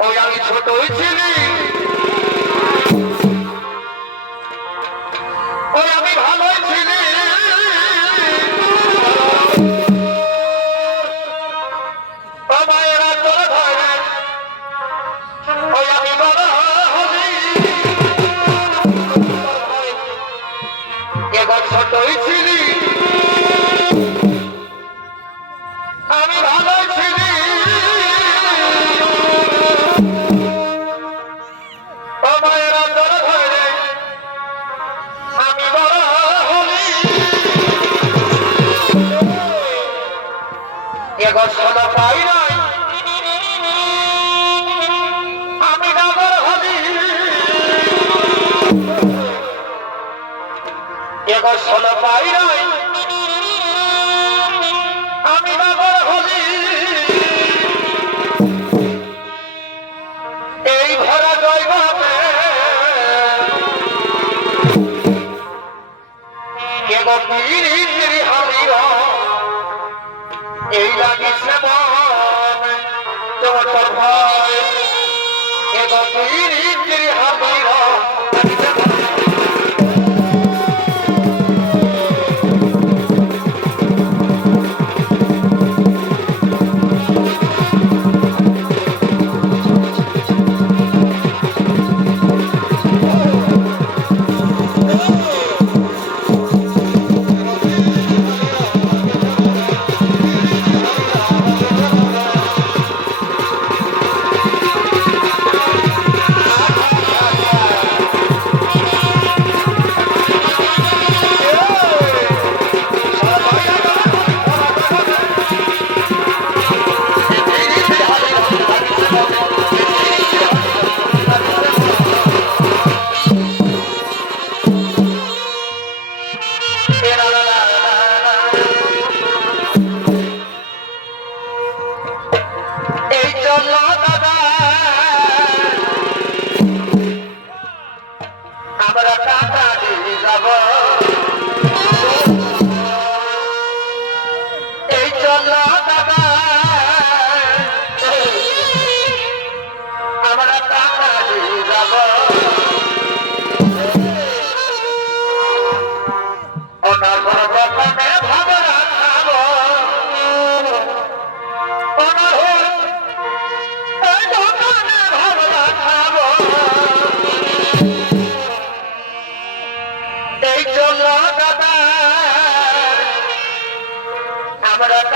고양이 죽어도 의지니 তোরা ছোটই ছিলি আমি ভালো ছিলি এগো সোনা পাই না। যখন সোনা পাই নাই আমি বাবার হলি। এই ভরা জয়গাবে কেবল এই লাগিছে মা আমরা টাকা দিয়ে যাব। আমরা